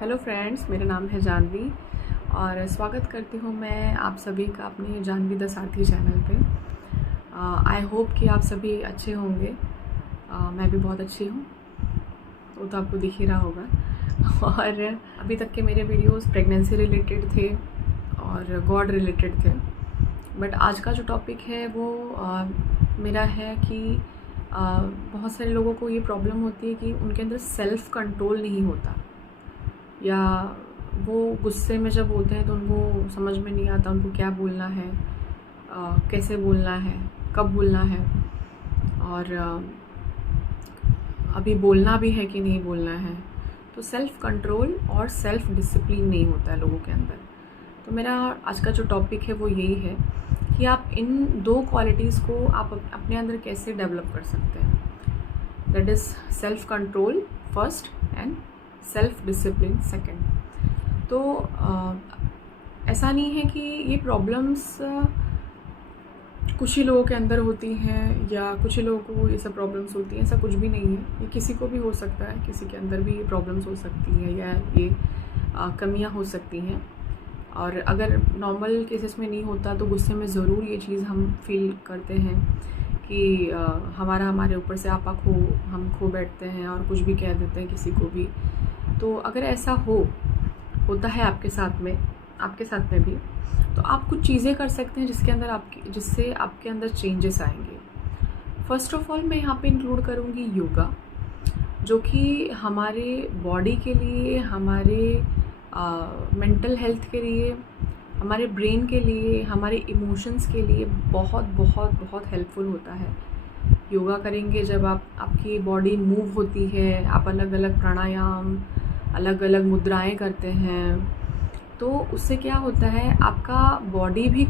Hello friends, मेरा नाम है जानवी और स्वागत करती हूँ मैं आप सभी का अपने जानवी द साथी चैनल पे। आई होप कि आप सभी अच्छे होंगे। मैं भी बहुत अच्छी हूँ, वो तो आपको दिख ही रहा होगा। और अभी तक के मेरे वीडियोस प्रेगनेंसी रिलेटेड थे और गॉड रिलेटेड थे, बट आज का जो टॉपिक है वो मेरा है कि बहुत सारे लोगों को ये प्रॉब्लम होती है कि उनके अंदर सेल्फ़ कंट्रोल नहीं होता, या वो गुस्से में जब होते हैं तो उनको समझ में नहीं आता उनको क्या बोलना है, कैसे बोलना है, कब बोलना है, और अभी बोलना भी है कि नहीं बोलना है। तो सेल्फ़ कंट्रोल और सेल्फ़ डिसिप्लिन नहीं होता है लोगों के अंदर। तो मेरा आज का जो टॉपिक है वो यही है कि आप इन दो क्वालिटीज़ को आप अपने अंदर कैसे डेवलप कर सकते हैं। That is self control first and self discipline second. तो ऐसा नहीं है कि ये प्रॉब्लम्स कुछ ही लोगों के अंदर होती हैं या कुछ ही लोगों को ये सब प्रॉब्लम्स होती हैं, ऐसा कुछ भी नहीं है। ये किसी को भी हो सकता है, किसी के अंदर भी ये प्रॉब्लम्स हो सकती हैं या ये कमियां हो सकती हैं। और अगर नॉर्मल केसेस में नहीं होता तो गुस्से में ज़रूर ये चीज़ हम फील करते हैं कि हमारे ऊपर से आपा हम खो बैठते हैं और कुछ भी कह देते हैं किसी को भी। तो अगर ऐसा होता है आपके साथ में भी, तो आप कुछ चीज़ें कर सकते हैं जिससे आपके अंदर चेंजेस आएंगे। फ़र्स्ट ऑफ ऑल मैं यहाँ पे इंक्लूड करूँगी योगा, जो कि हमारे बॉडी के लिए, हमारे मेंटल हेल्थ के लिए, हमारे ब्रेन के लिए, हमारे इमोशंस के लिए बहुत बहुत बहुत हेल्पफुल होता है। योगा करेंगे जब आपकी बॉडी मूव होती है, आप अलग अलग प्राणायाम, अलग अलग मुद्राएं करते हैं, तो उससे क्या होता है, आपका बॉडी भी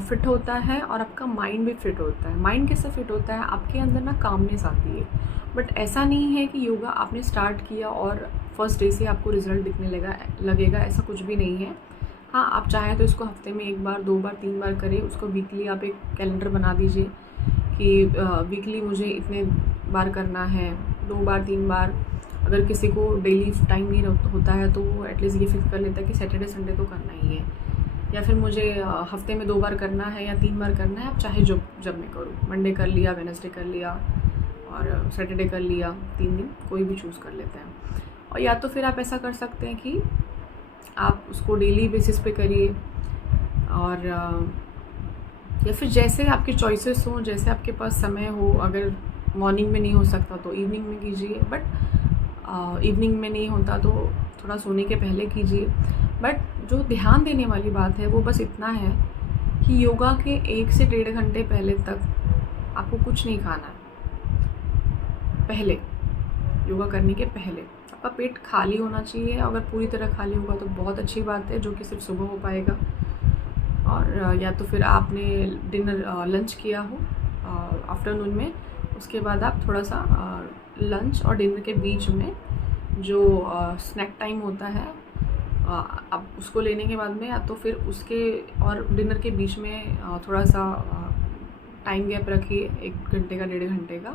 फिट होता है और आपका माइंड भी फिट होता है। माइंड कैसे फिट होता है, आपके अंदर ना कामनेस आती है। बट ऐसा नहीं है कि योगा आपने स्टार्ट किया और फर्स्ट डे से आपको रिज़ल्ट दिखने लगेगा, ऐसा कुछ भी नहीं है। हाँ, आप चाहें तो इसको हफ्ते में 1 बार, 2 बार, 3 बार करें। उसको वीकली आप एक कैलेंडर बना दीजिए कि वीकली मुझे इतने बार करना है, 2 बार 3 बार। अगर किसी को डेली टाइम नहीं होता है तो वो एटलीस्ट ये फिक्स कर लेता है कि सैटरडे संडे तो करना ही है, या फिर मुझे हफ्ते में 2 बार करना है या 3 बार करना है। आप चाहे जब मैं करूँ, मंडे कर लिया, वेडनेसडे कर लिया और सैटरडे कर लिया, 3 दिन कोई भी चूज़ कर लेते हैं। और या तो फिर आप ऐसा कर सकते हैं कि आप उसको डेली बेसिस पे करिए, और या फिर जैसे आपके चॉइसेस हों, जैसे आपके पास समय हो। अगर मॉर्निंग में नहीं हो सकता तो इवनिंग में कीजिए, बट इवनिंग में नहीं होता तो थोड़ा सोने के पहले कीजिए। बट जो ध्यान देने वाली बात है वो बस इतना है कि योगा के 1 से 1.5 घंटे पहले तक आपको कुछ नहीं खाना है। पहले योगा करने के पहले आपका पेट खाली होना चाहिए। अगर पूरी तरह खाली होगा तो बहुत अच्छी बात है, जो कि सिर्फ सुबह हो पाएगा। और या तो फिर आपने लंच किया हो आफ्टरनून में, उसके बाद आप थोड़ा सा लंच और डिनर के बीच में जो स्नैक टाइम होता है, आप उसको लेने के बाद में, या तो फिर उसके और डिनर के बीच में थोड़ा सा टाइम गैप रखिए, 1 घंटे का, 1.5 घंटे का।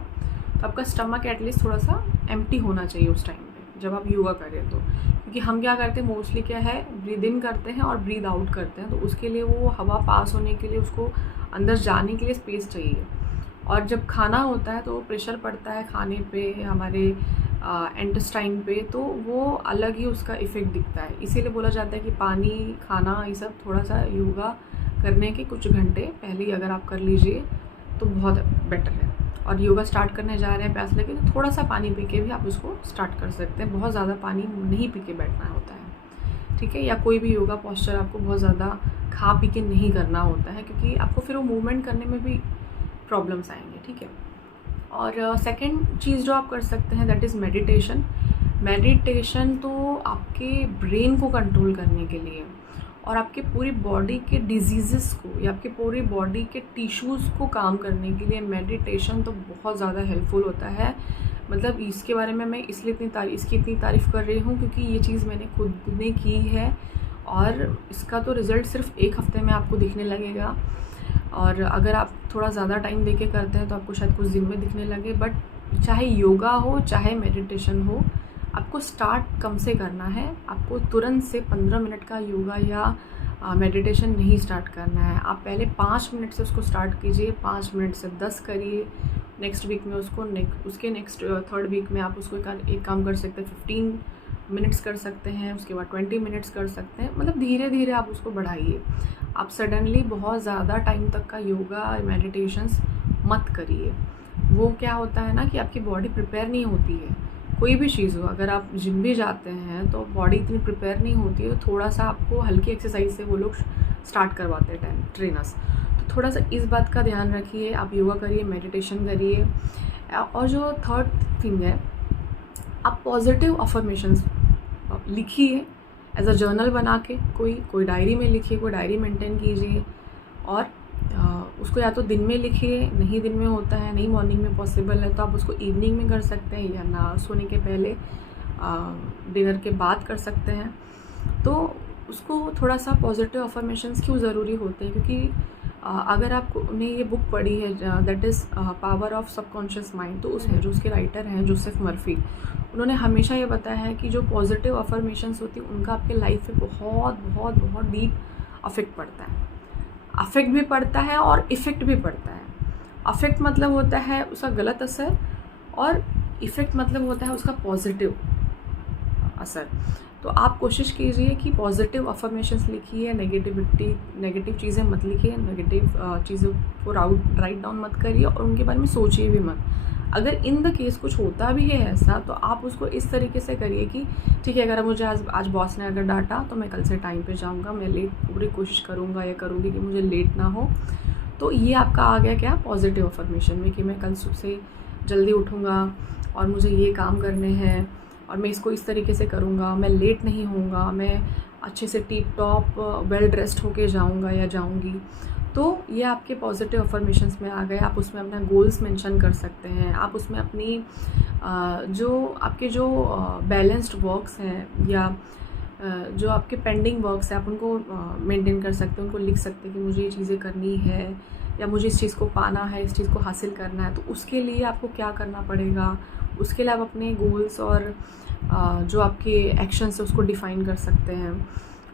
तो आपका स्टमक एटलीस्ट थोड़ा सा एम्प्टी होना चाहिए उस टाइम पे जब आप योगा करें तो। क्योंकि हम क्या करते हैं मोस्टली, क्या है, ब्रीद इन करते हैं और ब्रीद आउट करते हैं। तो उसके लिए वो हवा पास होने के लिए, उसको अंदर जाने के लिए स्पेस चाहिए। और जब खाना होता है तो प्रेशर पड़ता है खाने पे, हमारे इंटेस्टाइन पे, तो वो अलग ही उसका इफ़ेक्ट दिखता है। इसीलिए बोला जाता है कि पानी, खाना, ये सब थोड़ा सा योगा करने के कुछ घंटे पहले ही अगर आप कर लीजिए तो बहुत बेटर है। और योगा स्टार्ट करने जा रहे हैं, प्यास लगे तो थोड़ा सा पानी पी के भी आप उसको स्टार्ट कर सकते हैं। बहुत ज़्यादा पानी नहीं पी के बैठना होता है, ठीक है। या कोई भी योगा पोस्चर आपको बहुत ज़्यादा खा पी के नहीं करना होता है, क्योंकि आपको फिर वो मूवमेंट करने में भी प्रॉब्लम्स आएंगे, ठीक है। और सेकंड चीज़ जो आप कर सकते हैं, दैट इज़ मेडिटेशन। मेडिटेशन तो आपके ब्रेन को कंट्रोल करने के लिए और आपके पूरी बॉडी के डिजीज़ेस को या आपके पूरी बॉडी के टिश्यूज़ को काम करने के लिए मेडिटेशन तो बहुत ज़्यादा हेल्पफुल होता है। मतलब इसके बारे में मैं इसलिए इसकी इतनी तारीफ़ कर रही हूँ क्योंकि ये चीज़ मैंने खुद ने की है, और इसका तो रिज़ल्ट सिर्फ 1 हफ्ते में आपको दिखने लगेगा। और अगर आप थोड़ा ज़्यादा टाइम देके करते हैं तो आपको शायद कुछ दिन में दिखने लगे। बट चाहे योगा हो, चाहे मेडिटेशन हो, आपको स्टार्ट कम से करना है। आपको तुरंत से 15 मिनट का योगा या मेडिटेशन नहीं स्टार्ट करना है। आप पहले 5 मिनट से उसको स्टार्ट कीजिए, 5 मिनट से 10 करिए। नेक्स्ट वीक में उसको उसके नेक्स्ट थर्ड वीक में आप उसको एक काम कर सकते हैं, 15 मिनट्स कर सकते हैं, उसके बाद 20 मिनट्स कर सकते हैं। मतलब धीरे धीरे आप उसको बढ़ाइए। आप सडनली बहुत ज़्यादा टाइम तक का योगा मेडिटेशंस मत करिए। वो क्या होता है ना कि आपकी बॉडी प्रिपेयर नहीं होती है। कोई भी चीज़ हो, अगर आप जिम भी जाते हैं तो बॉडी इतनी प्रिपेयर नहीं होती है, तो थोड़ा सा आपको हल्की एक्सरसाइज से वो लोग स्टार्ट करवाते हैं ट्रेनर्स। तो थोड़ा सा इस बात का ध्यान रखिए। आप योगा करिए, मेडिटेशन करिए। और जो थर्ड थिंग है, आप पॉजिटिव अफर्मेशंस लिखिए एज अ जर्नल बना के। कोई डायरी में लिखिए, कोई डायरी मेंटेन कीजिए और उसको या तो दिन में लिखिए, नहीं दिन में होता है, नहीं मॉर्निंग में पॉसिबल है तो आप उसको इवनिंग में कर सकते हैं या ना सोने के पहले, डिनर के बाद कर सकते हैं। तो उसको थोड़ा सा पॉजिटिव अफर्मेशंस क्यों ज़रूरी होते हैं, क्योंकि अगर आपने ये बुक पढ़ी है that is power of subconscious mind, तो उसमें जो उसके राइटर हैं जोसेफ मर्फी, उन्होंने हमेशा ये बताया है कि जो पॉजिटिव अफर्मेशंस होती हैं उनका आपके लाइफ पे बहुत बहुत बहुत डीप अफेक्ट पड़ता है। अफेक्ट भी पड़ता है और इफ़ेक्ट भी पड़ता है। अफेक्ट मतलब होता है उसका गलत असर और इफ़ेक्ट मतलब होता है उसका पॉजिटिव असर। तो आप कोशिश कीजिए कि पॉजिटिव अफर्मेशंस लिखिए, नेगेटिव चीज़ें मत लिखिए, नेगेटिव चीज़ों को राइट डाउन मत करिए और उनके बारे में सोचिए भी मत। अगर इन द केस कुछ होता भी है ऐसा, तो आप उसको इस तरीके से करिए कि ठीक है, अगर मुझे आज बॉस ने अगर डांटा तो मैं कल से टाइम पे जाऊंगा, मैं लेट पूरी कोशिश करूंगा या करूँगी कि मुझे लेट ना हो। तो ये आपका आ गया क्या, पॉजिटिव अफर्मेशन में, कि मैं कल सुबह से जल्दी उठूँगा और मुझे ये काम करने हैं और मैं इसको इस तरीके से करूँगा, मैं लेट नहीं होऊंगा, मैं अच्छे से टिप टॉप वेल ड्रेस्ड होके जाऊँगा या जाऊँगी। तो ये आपके पॉजिटिव अफर्मेशंस में आ गए। आप उसमें अपना गोल्स मेंशन कर सकते हैं। आप उसमें अपनी जो बैलेंस्ड वर्क्स हैं या जो आपके पेंडिंग वर्क्स हैं, आप उनको मेंटेन कर सकते हैं, उनको लिख सकते हैं कि मुझे ये चीज़ें करनी है या मुझे इस चीज़ को पाना है, इस चीज़ को हासिल करना है। तो उसके लिए आपको क्या करना पड़ेगा, उसके लिए आप अपने गोल्स और जो आपके एक्शंस है उसको डिफ़ाइन कर सकते हैं।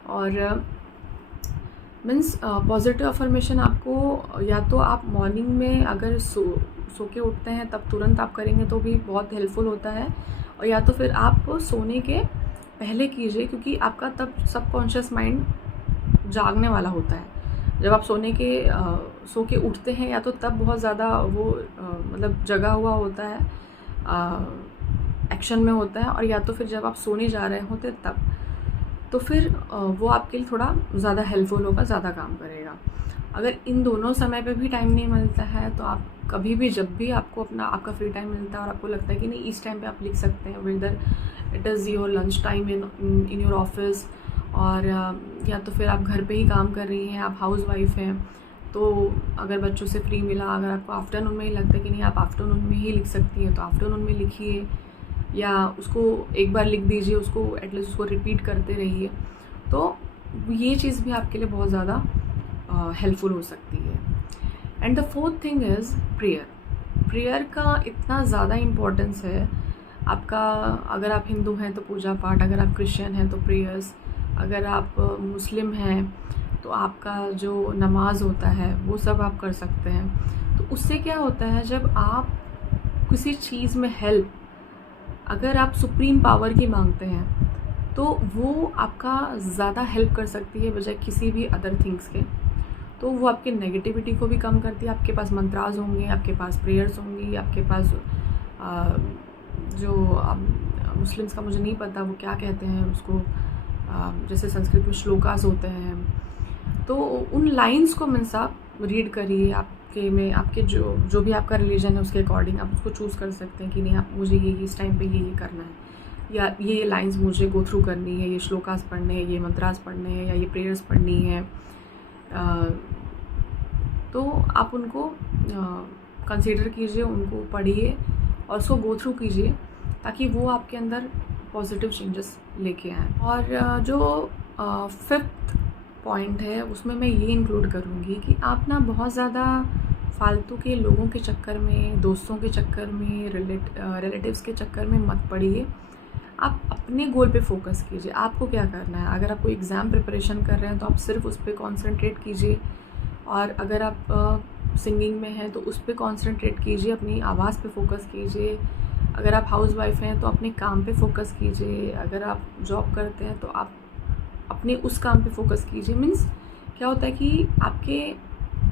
और मीन्स पॉजिटिव अफर्मेशन आपको या तो आप मॉर्निंग में अगर सो के उठते हैं तब तुरंत आप करेंगे तो भी बहुत हेल्पफुल होता है, और या तो फिर आप सोने के पहले कीजिए, क्योंकि आपका तब सबकॉन्शियस माइंड जागने वाला होता है। जब आप सो के उठते हैं या तो तब बहुत ज़्यादा वो मतलब जगा हुआ होता है, एक्शन में होता है, और या तो फिर जब आप सोने जा रहे होते तब, तो फिर वो आपके लिए थोड़ा ज़्यादा हेल्पफुल होगा, ज़्यादा काम करेगा। अगर इन दोनों समय पे भी टाइम नहीं मिलता है तो आप कभी भी जब भी आपको आपका फ्री टाइम मिलता है और आपको लगता है कि नहीं इस टाइम पे आप लिख सकते हैं, whether it is your lunch time in your office, और या तो फिर आप घर पे ही काम कर रही हैं, आप हाउस वाइफ हैं, तो अगर बच्चों से फ्री मिला, अगर आपको आफ्टरनून में ही लगता है कि नहीं आप आफ्टरनून में ही लिख सकती हैं तो आफ्टरनून में लिखिए, या उसको एक बार लिख दीजिए, उसको एटलीस्ट उसको रिपीट करते रहिए। तो ये चीज़ भी आपके लिए बहुत ज़्यादा हेल्पफुल हो सकती है। And the fourth thing is prayer का इतना ज़्यादा इम्पोर्टेंस है आपका। अगर आप हिंदू हैं तो पूजा पाठ, अगर आप क्रिश्चियन हैं तो प्रेयर्स, अगर आप मुस्लिम हैं तो आपका जो नमाज होता है वो सब आप कर सकते हैं। तो उससे क्या होता है, जब आप किसी चीज़ में हेल्प अगर आप सुप्रीम पावर की मांगते हैं तो वो आपका ज़्यादा हेल्प कर सकती है बजाय किसी भी अदर थिंग्स के। तो वो आपकी नेगेटिविटी को भी कम करती है। आपके पास मंत्राज होंगे, आपके पास प्रेयर्स होंगी, आपके पास जो मुस्लिम्स का मुझे नहीं पता वो क्या कहते हैं उसको, जैसे संस्कृत में श्लोकास होते हैं, तो उन लाइंस को मीन्स आप रीड करिए। आपके जो भी आपका रिलीजन है उसके अकॉर्डिंग आप उसको चूज़ कर सकते हैं कि नहीं आप मुझे ये इस टाइम पे ये करना है, या ये लाइंस मुझे गो थ्रू करनी है, ये श्लोकास पढ़ने हैं, ये मंत्रास पढ़ने हैं, या ये प्रेयर्स पढ़नी है। तो आप उनको कंसीडर कीजिए, उनको पढ़िए और उसको गो थ्रू कीजिए ताकि वो आपके अंदर पॉजिटिव चेंजेस लेके आएँ। और जो फिफ्थ पॉइंट है उसमें मैं ये इंक्लूड करूँगी कि आप ना बहुत ज़्यादा फालतू के लोगों के चक्कर में, दोस्तों के चक्कर में, रिलेटिव्स के चक्कर में मत पड़िए। आप अपने गोल पे फोकस कीजिए। आपको क्या करना है, अगर आप कोई एग्ज़ाम प्रिपरेशन कर रहे हैं तो आप सिर्फ उस पर कॉन्सेंट्रेट कीजिए, और अगर आप सिंगिंग में हैं तो उस पर कॉन्सेंट्रेट कीजिए, अपनी आवाज़ पे फोकस कीजिए। अगर आप हाउसवाइफ हैं तो अपने काम पे फोकस कीजिए। अगर आप जॉब करते हैं तो आप अपने उस काम पे फोकस कीजिए। मीन्स क्या होता है कि आपके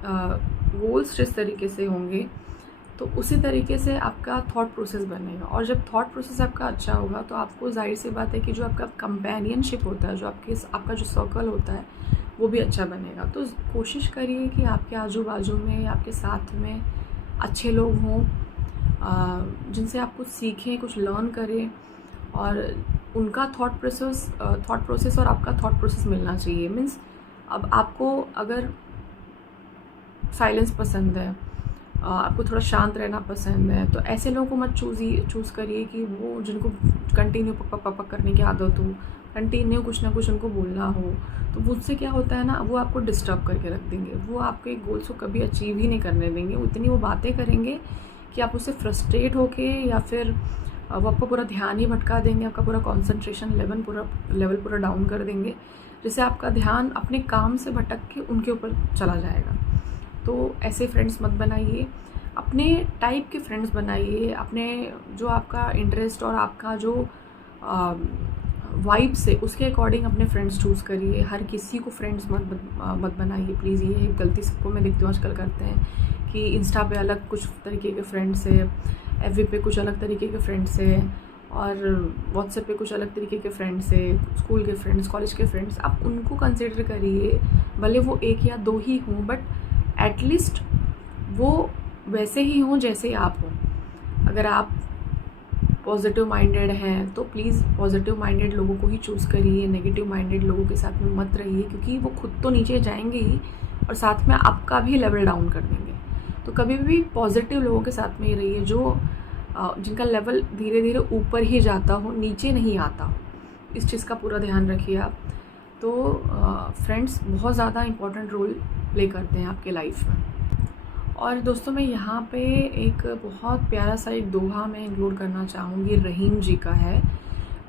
गोल्स जिस तरीके से होंगे तो उसी तरीके से आपका थॉट प्रोसेस बनेगा, और जब थॉट प्रोसेस आपका अच्छा होगा तो आपको जाहिर सी बात है कि जो आपका कंपेनियनशिप होता है, जो आपका जो सर्कल होता है वो भी अच्छा बनेगा। तो कोशिश करिए कि आपके आजू बाजू में, आपके साथ में अच्छे लोग हों जिनसे आप कुछ सीखें, कुछ लर्न करें, और उनका थॉट प्रोसेस और आपका थॉट प्रोसेस मिलना चाहिए। मीन्स अब आपको अगर साइलेंस पसंद है, आपको थोड़ा शांत रहना पसंद है, तो ऐसे लोगों को मत चूज़ करिए कि वो जिनको कंटिन्यू पक करने की आदत हो, कंटिन्यू कुछ ना कुछ उनको बोलना हो, तो उससे क्या होता है ना, वो आपको डिस्टर्ब करके रख देंगे, वो आपके गोल्स को कभी अचीव ही नहीं करने देंगे। इतनी वो बातें करेंगे कि आप उससे फ्रस्ट्रेट होके, या फिर वो आपका पूरा ध्यान ही भटका देंगे, आपका पूरा कॉन्सेंट्रेशन लेवल पूरा डाउन कर देंगे, जिससे आपका ध्यान अपने काम से भटक के उनके ऊपर चला जाएगा। तो ऐसे फ्रेंड्स मत बनाइए, अपने टाइप के फ्रेंड्स बनाइए, अपने जो आपका इंटरेस्ट और आपका जो वाइब्स है उसके अकॉर्डिंग अपने फ्रेंड्स चूज़ करिए। हर किसी को फ्रेंड्स मत बनाइए प्लीज़। ये गलती सबको मैं देखती हूँ आजकल करते हैं कि इंस्टा पे अलग कुछ तरीके के फ्रेंड्स है, एफबी पे कुछ अलग तरीके के फ्रेंड्स है, और व्हाट्सएप पे कुछ अलग तरीके के फ्रेंड्स है, स्कूल के फ्रेंड्स, कॉलेज के फ्रेंड्स। आप उनको कंसिडर करिए, भले वो एक या दो ही हों, बट एटलीस्ट वो वैसे ही हों जैसे आप हों। अगर आप पॉजिटिव माइंडेड हैं तो प्लीज़ पॉजिटिव माइंडेड लोगों को ही चूज़ करिए, नेगेटिव माइंडेड लोगों के साथ में मत रहिए, क्योंकि वो खुद तो नीचे जाएंगे ही और साथ में आपका भी लेवल डाउन कर देंगे। तो कभी भी पॉजिटिव लोगों के साथ में ही रहिए, जो जिनका लेवल धीरे धीरे ऊपर ही जाता हो, नीचे नहीं आता हो। इस चीज़ का पूरा ध्यान रखिए आप। तो फ्रेंड्स बहुत ज़्यादा इम्पोर्टेंट रोल प्ले करते हैं आपके लाइफ में। और दोस्तों मैं यहाँ पे एक बहुत प्यारा सा एक दोहा मैं इंक्लूड करना चाहूँगी, रहीम जी का है,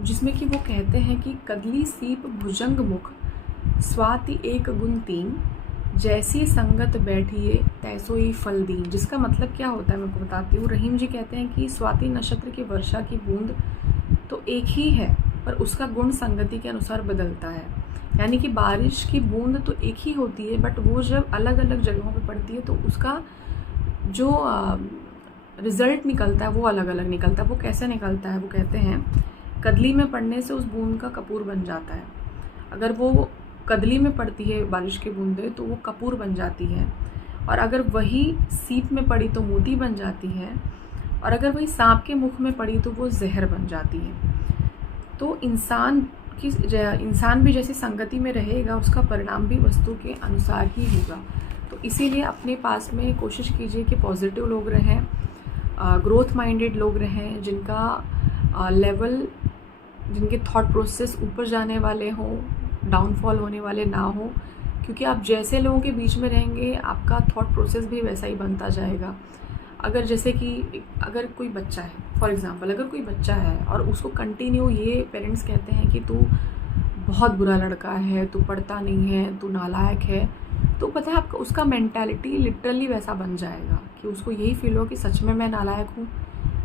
जिसमें कि वो कहते हैं कि कदली सीप भुजंग मुख, स्वाति एक गुण तीन, जैसी संगत बैठिए तैसोई फल दी। जिसका मतलब क्या होता है मैं आपको बताती हूँ। रहीम जी कहते हैं कि स्वाति नक्षत्र की वर्षा की बूंद तो एक ही है, पर उसका गुण संगति के अनुसार बदलता है। यानी कि बारिश की बूंद तो एक ही होती है, बट वो जब अलग अलग जगहों पे पड़ती है तो उसका जो रिज़ल्ट निकलता है वो अलग अलग निकलता है। वो कैसे निकलता है, वो कहते हैं कदली में पड़ने से उस बूंद का कपूर बन जाता है। अगर वो कदली में पड़ती है बारिश की बूंदें तो वो कपूर बन जाती है, और अगर वही सीप में पड़ी तो मोती बन जाती है, और अगर वही सांप के मुख में पड़ी तो वो जहर बन जाती है। तो इंसान भी जैसी संगति में रहेगा उसका परिणाम भी वस्तु के अनुसार ही होगा। तो इसीलिए अपने पास में कोशिश कीजिए कि पॉजिटिव लोग रहें, ग्रोथ माइंडेड लोग रहें, जिनका लेवल, जिनके थॉट प्रोसेस ऊपर जाने वाले हों, डाउनफॉल होने वाले ना हो, क्योंकि आप जैसे लोगों के बीच में रहेंगे आपका थॉट प्रोसेस भी वैसा ही बनता जाएगा। अगर जैसे कि अगर कोई बच्चा है, फॉर एग्ज़ाम्पल अगर कोई बच्चा है और उसको कंटिन्यू ये पेरेंट्स कहते हैं कि तू बहुत बुरा लड़का है, तू पढ़ता नहीं है, तू नालायक है, तो पता है आपका उसका मेंटालिटी लिटरली वैसा बन जाएगा कि उसको यही फील हो कि सच में मैं नालायक हूँ,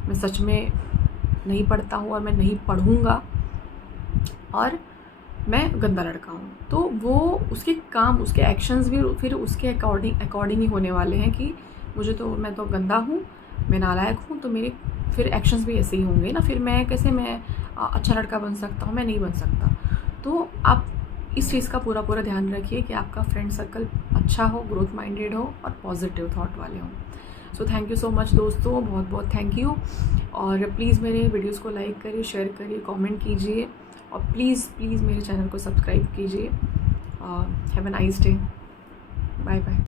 मैं सच में नहीं पढ़ता हूँ और मैं नहीं पढ़ूँगा और मैं गंदा लड़का हूँ। तो वो उसके काम, उसके एक्शंस भी फिर उसके अकॉर्डिंग ही होने वाले हैं कि मैं तो गंदा हूँ, मैं नालायक हूँ, तो मेरे फिर एक्शंस भी ऐसे ही होंगे ना। फिर मैं अच्छा लड़का बन सकता हूँ, मैं नहीं बन सकता। तो आप इस चीज़ का पूरा ध्यान रखिए कि आपका फ्रेंड सर्कल अच्छा हो, ग्रोथ माइंडेड हो और पॉजिटिव थॉट वाले हों। So thank you so much दोस्तों, बहुत बहुत थैंक यू। और प्लीज़ मेरे वीडियोस को लाइक करिए, शेयर करिए, कमेंट कीजिए, और प्लीज़ मेरे चैनल को सब्सक्राइब कीजिए। Have a nice day, bye bye.